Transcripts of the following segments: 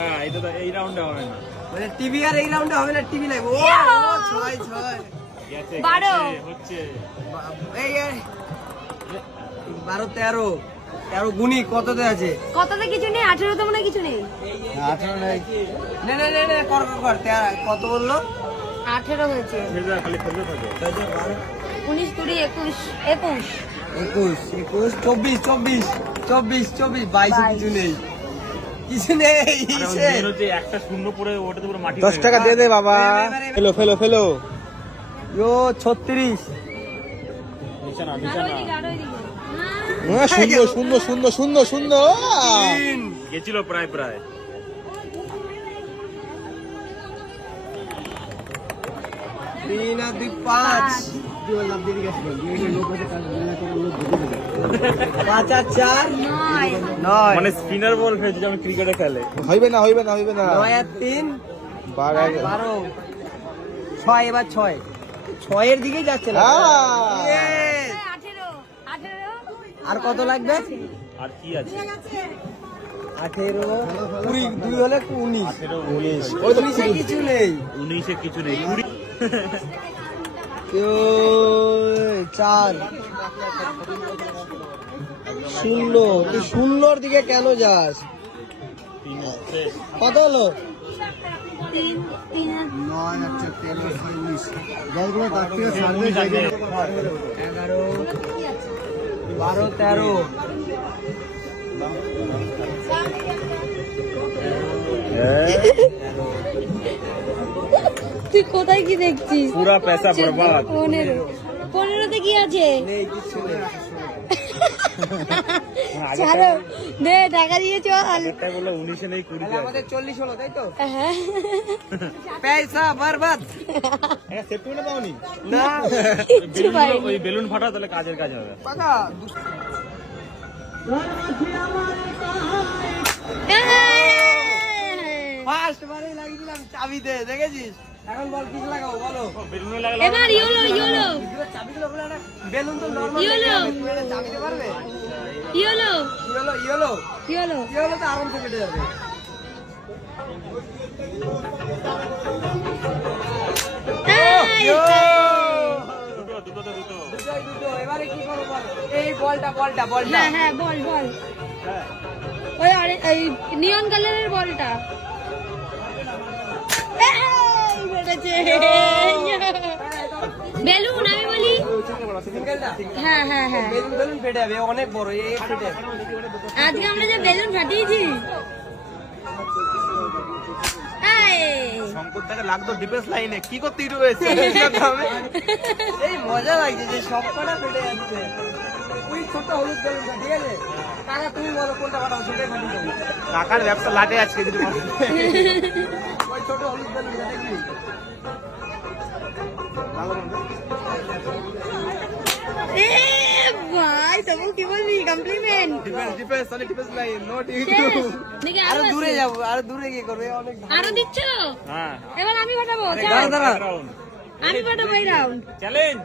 এই রাউন্ডে হবে না, মানে টিভি আর এই রাউন্ডে হবে না, টিভি লাগবে। ও 6 গেছে 12 হচ্ছে, এই 12 13 13 গুনি কততে আছে? কততে কিছু নেই, 18 তো মনে কিছু নেই। 18 নাই, না না না না কর কত বললো? 18 হয়েছে। খালি খেলতে থাকে। 19 20 21 21 21 21 24 24 24 24 22 কিছু নেই, কিছু নেই। একটা শূন্য পরে ওটাতে পুরো মাটি। 10 টাকা দিয়ে দে বাবা। ফেলো ফেলো ফেলো। ইয়ো 36। নিশানা আরো নিশানা এদিকে, আরো এদিকে। সুন্দর সুন্দর সুন্দর সুন্দর সুন্দর। গেছিল প্রায় প্রায়। 3 আর 2 5 5 আর 4 9 মানে স্পিনার বল খেলছে যেমন ক্রিকেটে খেলে। হইবে না হইবে না হইবে না। 9 আর 3 12 12 6, এবার 6 এর দিকেই যাচ্ছে না। Yes! 18 আর কত লাগবে? আর কি আছে? 18 20 2 হলে 19 19 ওই 19 এ কিছু নেই। 19 এ কিছু নেই। 4 শূন্য। তুই শূন্যর দিকে কেন যাস? কত হলো? 3 9 হচ্ছে 13 19 জলগুলো তার থেকে 11 12 13 তুই কোথায় কি দেখছিস? পুরা পয়সা বরবাদ। 15তে কি আছে? নেই কিছু নেই। ছাড়ো দে, টাকা দিয়ে চল। একটা বললো 19 এ নেই 20 তাহলে আমাদের 40 হলো, তাই তো? হ্যাঁ পয়সা বরবাদ। সেপ্টেম্বরে পাওনি? না কিচ্ছু পাইনি। ওই বেলুন ফাটা তাহলে কাজের কাজ হবে। পাকা ফার্স্ট বারে লাগিয়ে দিলাম চাবিতে, দেখেছিস? এখন বল কিস লাগাবো বলো? বেলুনে লাগালে এবার ইয়োলো ইয়োলো চাবিগুলো বলে একটা বেলুন তো নরমাল ইয়েলো। চাবিতে পারবে? Yellow yellow yellow yellow. Yellow তো আরামসে কেটে যাবে। দুটো এবারে কি করবো বল? এই বলটা হ্যাঁ হ্যাঁ, বল বল। ওই আরে এই নিয়ন কালারের বলটা। এই বেড়েছে। বেলুন আমি বলি। সিঙ্গেলটা হ্যাঁ হ্যাঁ হ্যাঁ, বেলুন বেলুন ফেটে যাবে, অনেক বড় এই ফেটে যাবে। আজকে আমরা যে বেলুন ফাটিয়েছি। শঙ্করটাকে লাগতো ডিফেন্স লাইনে, কি করতে ইটু হয়েছে? এই মজা লাগছে যে সব কটা ফেটে যাচ্ছে। ওই ছোট হলুদ বেলুনটা, ঠিক আছে কাকা, তুমি বলো কোনটা ফাটাবো, সেটাই ফাটিয়ে দেবো। কাকার ব্যবসা লাটে আজকে যদি ওই ছোট হলুদ বেলুনটা দেখবি? এ ভাই, তবু কি বলবি? কমপ্লিমেন্ট। ডিফেন্স অনেক ডিফেন্স লাইন নোট দেখি আরো দূরে যাবো, আরো দূরে গিয়ে করবে অনেক। আরো দিচ্ছ? হ্যাঁ এবার আমি ফাটাবো। দাঁড়া দাঁড়া, আমি ফাটাবো এই রাউন্ড। চ্যালেঞ্জ।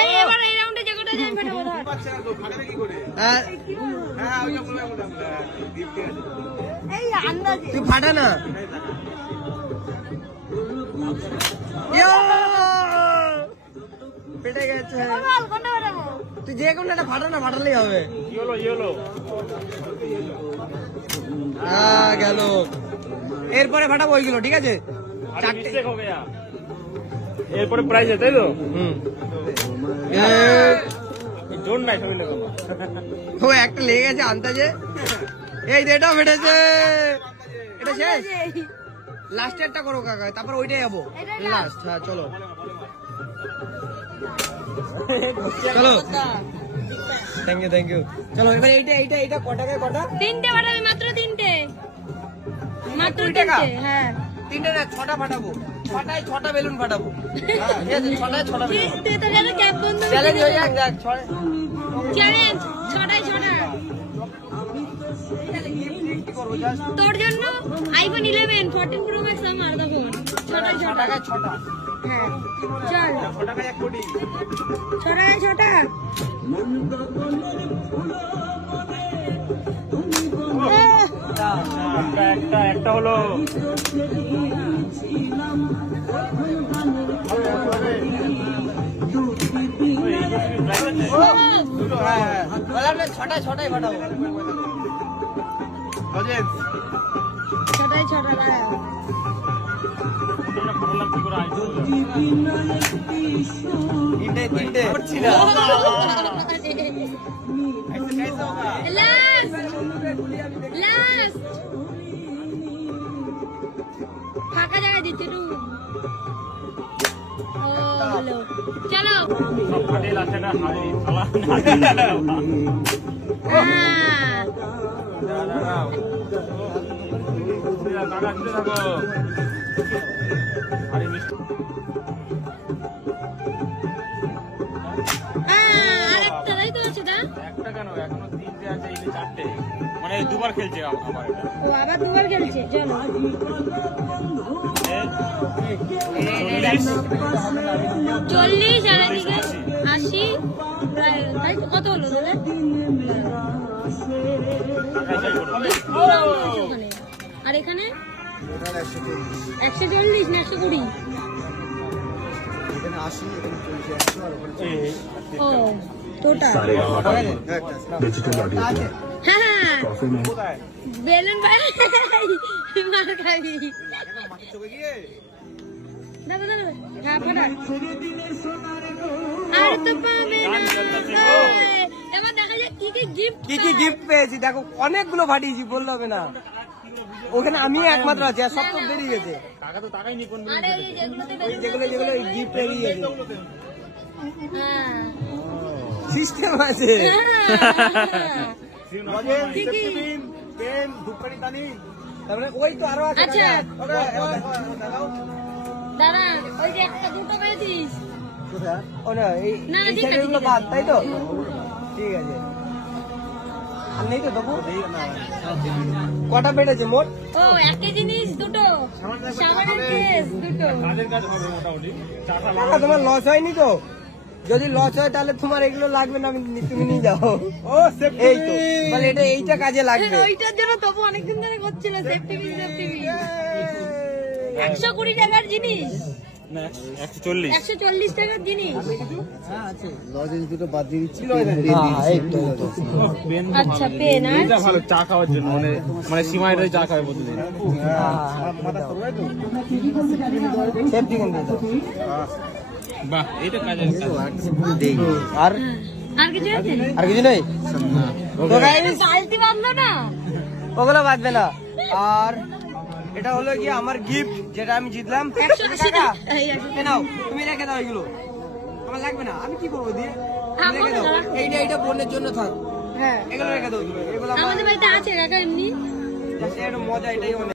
এই এবার এই রাউন্ডে যে কটা যায় আমি ফাটাবো। ধর। এই আন্দাজে তুই ফাটা না। ইয়ো! ফেটে গেছে। বল, কোনটা ফাটাবো? তুই যে কোনো একটা ফাটা না, ফাটালেই হবে। ইয়েলো গেল। এরপরে ফাটাবো ওইগুলো, ঠিক আছে? চারটে। মিস্টেক हो गया। এরপরে প্রাইজ তাই তো? জোর নাই সবাই লাগানো। ও একটা লেগে গেছে আন্দাজে। এই যে এটাও ফেটেছে। এটা শেষ, লাস্টেরটা করো কাকা, তারপর ওইটাই যাবো লাস্ট। হ্যাঁ চলো চলো, থ্যাংক ইউ থ্যাংক ইউ। চলো এবার এইটা কটাকায় কটা? 3টে ফাটাবি, মাত্র 3টে। মাত্র 20 টাকা? 3টে। হ্যাঁ 3টে না, 6টা ফাটাবো। 6টায় 6টা বেলুন ফাটাবো। হ্যাঁ, ঠিক আছে, 6টায় 6টা বেলুন। তুই তো জানো ক্যাপ বন্ধ। চ্যালেঞ্জ হয়ে যাক, দেখ চ্যালেঞ্জ 6টায় 6টা। কি করবো জাস্ট তোর জন্য আইফোন 11 14 প্রো ম্যাক্স আমার দা ফোন। 6টায় 6টা। টাকায় 6টা। হ্যাঁ চল, 6টাকায় 1 কোটি। 6টায় 6টা। একটা হলো ছটায় ফাটাবো লজেন্স ছটায় ছটা দাঁড়া। তিনটে করছি না Last! Last! ফাঁকা জায়গা দিচ্ছে একটু। ও, হলো। চলো সব ফাটিয়ে লাস্টে একটা হাড়ি শালা কাকা দিতে থাকো আরে মিষ্টি আরেকটা তাই তো আছে না? একটা কেন এখনো তিনটে আছে এই যে চারটে মানে দুবার খেলছে আমার এটা ও আবার দুবার খেলছে চলো। 40 আর এদিকে 80 প্রায় তাই তো। কত হলো দাদা? ওখানে। আর এখানে 140 না 120? ও টোটাল। डिजिटल ऑडियो হ্যাঁ कॉफी में বেলুন ভাই মার খাবি। দাও দাও হ্যাঁ ফাটান। আর তো পাবে না। এবার দেখা যাক কি কি গিফট কি কি গিফট পেয়েছি দেখো, অনেকগুলো ফাটিয়েছি বললে হবে না। ওখানে আমি একমাত্র আছি আর সব তো বেরিয়ে গেছে। কাকা তো টাকাই নি কোন আরে এই যেগুলোতে যেগুলো গিফট বেরিয়ে গেছে হ্যাঁ সিস্টেম আছে। লজেন্স কি কি? পেন ধূপকাঠি দানি তারপরে ওই তো আরো আছে আচ্ছা দেখাও দাদা ওই যে একটা দুটো পেয়েছিস। ও না এই না, এই ঠিক আছে, সাইডেগুলো ঠিক আছে। বাদ তাই তো, ঠিক আছে। আর নেই তো তবু কটা পেটেছে মোট? ও একই জিনিস দুটো সাবানের কেস দুটো। কাজের কাজ হবে মোটামুটি চাটা টাকা তোমার লস হয়নি তো? যদি লস হয় তাহলে তোমার এগুলো লাগবে না, তুমি নিয়ে যাও। ও সেফটি এই তো বলে এটা এইটা কাজে লাগবে। ওইটার জন্য তবু অনেকদিন ধরে করছিল সেফটি পিন 120 টাকার জিনিস, না 140 140 টাকার জিনিস। लॉजेंस দুটো বাদ দিয়ে দিচ্ছি এই তো আচ্ছা পেন আর এটা ভালো চা খাওয়ার জন্য মানে সীমায় চা খাবে প্রতিদিন সেফটি কেন দিতে বাহ এইটা কাজে আর আর কিছু আছে? আর কিছু নেই তো guys, বালতি বাঁধলো না। ওগুলো বাঁধবে না। আর এটা হলো কি আমার গিফট যেটা আমি জিতলাম। 180 টাকা এই আছে। এ নাও, তুমি রেখে দাও এগুলো, আমার লাগবে না। আমি কি করবো দিয়ে? আমার রেখে দাও, না। এইটা বোনের জন্য থাক। হ্যাঁ এগুলো রেখে দাও তুমি, এগুলো আমাদের বাড়িতে আছে কাকা এমনি। আমার মজা এটাই অনেক।